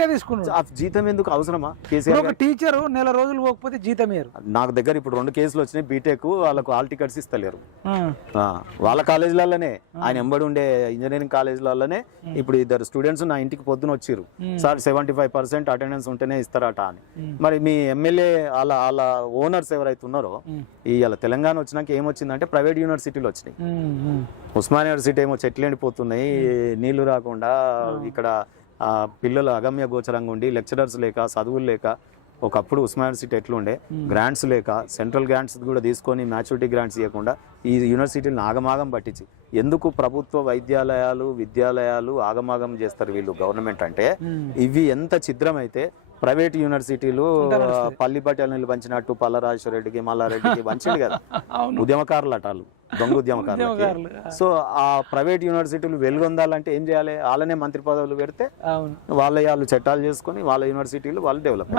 తీసుకున్నాడు. ఆ జీతం ఎందుకు అవసరమా? ఇప్పుడు కేసీఆర్ ఒక టీచరు నెల రోజులు పోకపోతే జీతం ఇయ్యరు. నాకు దగ్గర ఇప్పుడు 2 కేసులు వచ్చినాయి. బీటెక్ వాళ్ళకు హాల్ టికెట్స్ ఇస్తలేరు. వాళ్ళ కాలేజీలలోనే ఆయన ఎంబడి ఉండే ఇంజనీరింగ్ కాలేజీలలోనే ఇప్పుడు 2 స్టూడెంట్స్ నా ఇంటికి పొద్దున వచ్చిర్రు. సార్ 75% అటెండెన్స్ ఉంటేనే ఇస్తారట అని. మరి మీ ఎమ్మెల్యే వాళ్ళ ఓనర్స్ ఎవరైతే ఉన్నారో ఇవాళ తెలంగాణ వచ్చినాక ఏమొచ్చిందంటే ప్రైవేట్ యూనివర్సిటీలు వచ్చినాయి. ఉస్మానియా యూనివర్సిటీ ఏమో చెట్లు ఎండిపోతున్నాయి, నీళ్లు రాకుండా, ఇక్కడ పిల్లలు అగమ్య గోచరంగా ఉండి లెక్చరర్స్ లేక, చదువులు లేక. ఒకప్పుడు ఉస్మానియా యూనివర్సిటీ ఎట్లుండే, గ్రాంట్స్ లేక, సెంట్రల్ గ్రాంట్స్ కూడా తీసుకొని మ్యాచ్యూరిటీ గ్రాంట్స్ ఇవ్వకుండా ఈ యూనివర్సిటీలను ఆగమాగం పట్టించి ఎందుకు ప్రభుత్వ వైద్యాలయాలు విద్యాలయాలు ఆగమాగం చేస్తారు వీళ్ళు గవర్నమెంట్ అంటే? ఇవి ఎంత ఛిద్రమైతే ప్రైవేట్ యూనివర్సిటీలు పల్లి పట్టేలు పంచినట్టు పల్లరాజేశ్వర రెడ్డికి మల్లారెడ్డికి పంచింది కదా ఉద్యమకారులు అటాలు, దొంగ ఉద్యమకారులు. సో ఆ ప్రైవేట్ యూనివర్సిటీలు వెలుగొందాలంటే ఏం చేయాలి? వాళ్ళనే మంత్రి పదవులు పెడితే వాళ్ళు చట్టాలు చేసుకొని వాళ్ళ యూనివర్సిటీలు వాళ్ళు డెవలప్